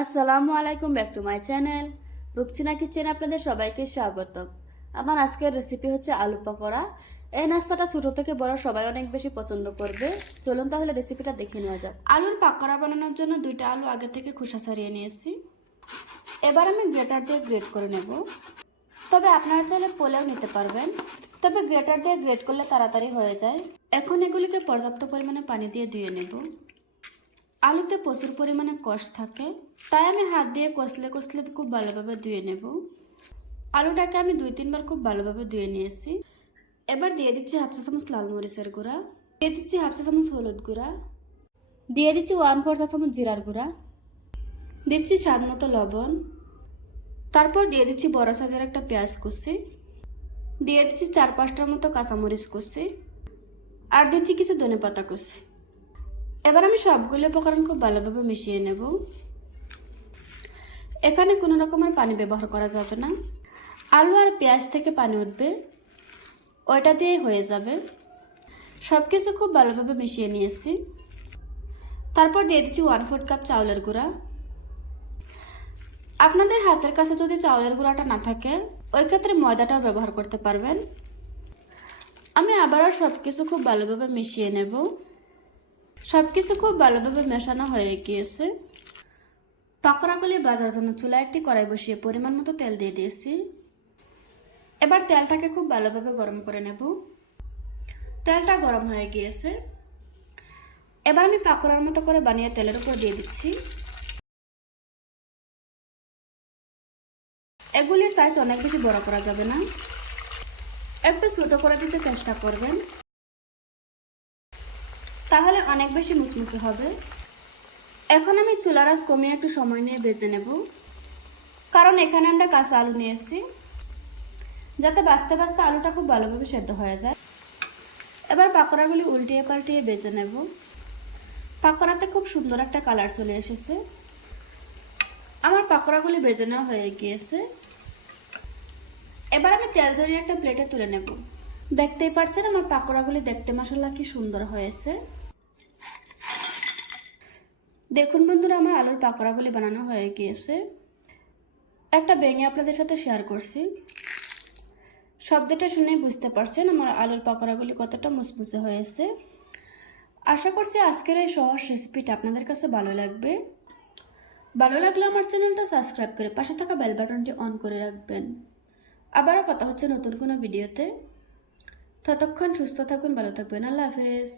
আসসালামু আলাইকুম, back to my channel. Rupchina kitchen আপনাদের সবাইকে স্বাগত আমার আজকের রেসিপি হচ্ছে আলু পকোড়া। এই নাস্তাটা ছোটো থেকে বড় সবাই অনেক বেশি পছন্দ করবে। চলুন তাহলে রেসিপিটা দেখে নেওয়া যাক। আলুর পাকোড়া বানানোর জন্য দুইটা আলু আগে থেকে খোসা ছাড়িয়ে নিয়েছি। এবার আমি গ্রেটার দিয়ে গ্রেট করে নেব। তবে আপনারা চাইলে পোলেও নিতে পারবেন। তবে গ্রেটার দিয়ে গ্রেট করলে তাড়াতাড়ি হয়ে যায়। এখন এগুলিকে পর্যাপ্ত পরিমাণে পানি দিয়ে ধুয়ে নেব। আলুতে প্রচুর পরিমাণে কষ থাকে, তাই আমি হাত দিয়ে কষলে কষলে খুব ভালোভাবে ধুয়ে নেব। আলুটাকে আমি দুই তিনবার খুব ভালোভাবে ধুয়ে নিয়েছি। এবার দিয়ে দিচ্ছি হাফ চা চামচ লাল মরিচের গুঁড়া, দিয়ে দিচ্ছি হাফ চা চামচ হলুদ গুঁড়া, দিয়ে দিচ্ছি ওয়ান ফোর চা চামচ জিরার গুঁড়া, দিচ্ছি স্বাদ মতো লবণ, তারপর দিয়ে দিচ্ছি বড় সাইজের একটা পেঁয়াজ কুচি, দিয়ে দিচ্ছি চার পাঁচটার মতো কাঁচামরিচ কুচি, আর দিচ্ছি কিছু ধনে পাতা কুচি। এবার আমি সবগুলো উপকরণ খুব ভালোভাবে মিশিয়ে নেব। এখানে কোনো রকমের পানি ব্যবহার করা যাবে না। আলু আর পেঁয়াজ থেকে পানি উঠবে। ওইটা দিয়ে হয়ে যাবে। সব কিছু খুব ভালোভাবে মিশিয়ে নিয়েছি। তারপর দিয়ে দিচ্ছি ওয়ান ফোর্থ কাপ চাউলের গুঁড়া। আপনাদের হাতের কাছে যদি চাউলের গুঁড়াটা না থাকে, ওই ক্ষেত্রে ময়দাটাও ব্যবহার করতে পারবেন। আমি আবারও সব কিছু খুব ভালোভাবে মিশিয়ে নেব। সব কিছু খুব ভালোভাবে মেশানো হয়ে গিয়েছে। পাকোড়াগুলি বাজার জন্য চুলায় একটি কড়াই বসিয়ে পরিমাণ মতো তেল দিয়ে দিয়েছি। এবার তেলটাকে খুব ভালোভাবে গরম করে নেব। তেলটা গরম হয়ে গিয়েছে। এবার আমি পাকোড়ার মতো করে বানিয়ে তেলের উপর দিয়ে দিচ্ছি। এগুলির সাইজ অনেক বেশি বড় করা যাবে না। একটু ছোটো করে দিতে চেষ্টা করবেন। তাহলে অনেক বেশি মুসমুসে হবে। এখন আমি চুলার আঁচ কমিয়ে একটু সময় নিয়ে বেজে নেব। কারণ এখানে আমরা কাঁচা আলু নিয়েছি। যাতে বাঁচতে বাঁচতে আলুটা খুব ভালোভাবে সেদ্ধ হয়ে যায়। এবার পাকোড়াগুলি উল্টিয়ে পাল্টিয়ে বেজে নেব। পাকোড়াতে খুব সুন্দর একটা কালার চলে এসেছে। আমার পাকোড়াগুলি বেজে নেওয়া হয়ে গিয়েছে। এবার আমি তেল জড়িয়ে একটা প্লেটে তুলে নেব। দেখতেই পারছেন আমার পাকোড়াগুলি দেখতে মশলা কি সুন্দর হয়েছে। দেখুন বন্ধুরা, আমার আলুর পাকোড়াগুলি বানানো হয়ে গিয়েছে। একটা ভেঙে আপনাদের সাথে শেয়ার করছি। শব্দটা শুনে বুঝতে পারছেন আমার আলুর পাকোড়াগুলি কতটা মুসমুসে হয়েছে। আশা করছি আজকের এই সহজ রেসিপিটা আপনাদের কাছে ভালো লাগবে। ভালো লাগলে আমার চ্যানেলটা সাবস্ক্রাইব করে পাশে থাকা বেল বাটনটি অন করে রাখবেন। আবারও কথা হচ্ছে নতুন কোনো ভিডিওতে ততক্ষণ সুস্থ থাকুন, ভালো থাকবেন। আল্লাহ হাফেজ।